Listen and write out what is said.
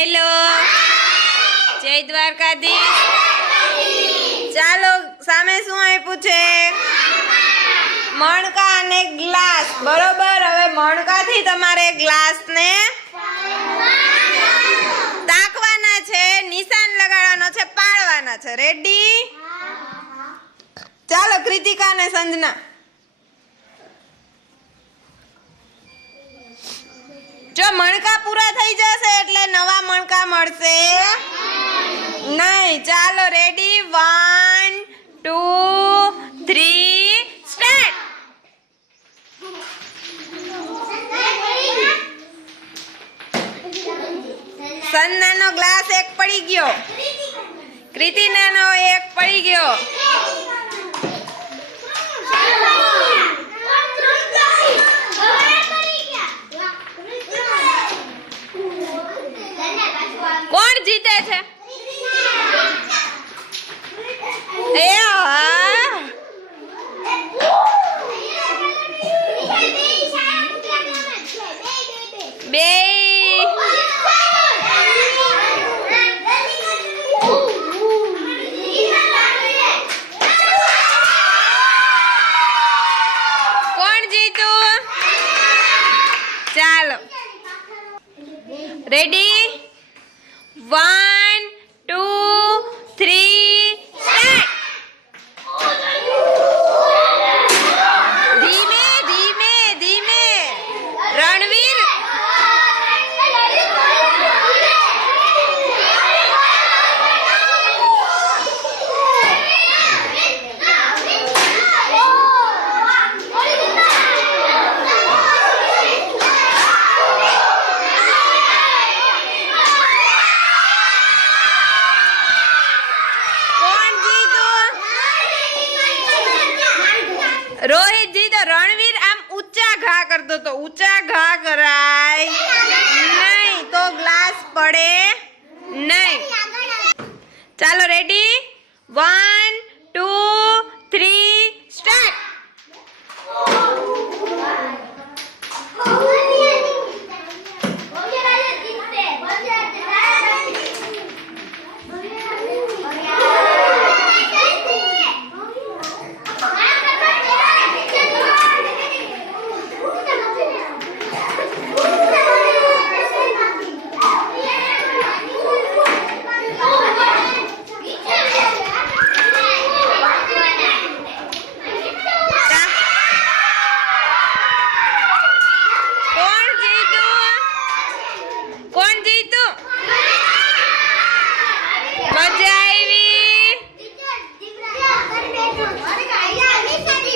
Hello, જય દ્વારકાધીશ. ચાલો, સામે શું આપ્યું છે? મણકા અને ગ્લાસ. બરોબર. હવે મણકાથી તમારે ગ્લાસને તાકવાના છે, નિશાન લગાડવાનો છે, પાડવાના છે. રેડી? ચાલો, કૃતિકા અને સંજના. જો મણકા પૂરા થઈ જશે એટલે નવા મણકા મળશે નહીં. ચાલો, રેડી? 1 2 3 સ્ટાર્ટ. સન્નાનો ગ્લાસ એક પડી ગયો, કૃતિનાનો એક પડી ગયો. કોણ જીતે છે? એ હા, બે. કોણ જીતું? ચાલો, રેડી? 1 2 3 સ્ટાર્ટ. ધીમે ધીમે ધીમે. રણવીર, રોહિત જી. તો રણવીર આમ ઊંચા ઘા કરતો તો ઊંચા ઘા કરાય નહીં તો ગ્લાસ પડે નહીં. ચાલો, રેડી? 1 2 3 સ્ટાર્ટ. કોણ જીતું?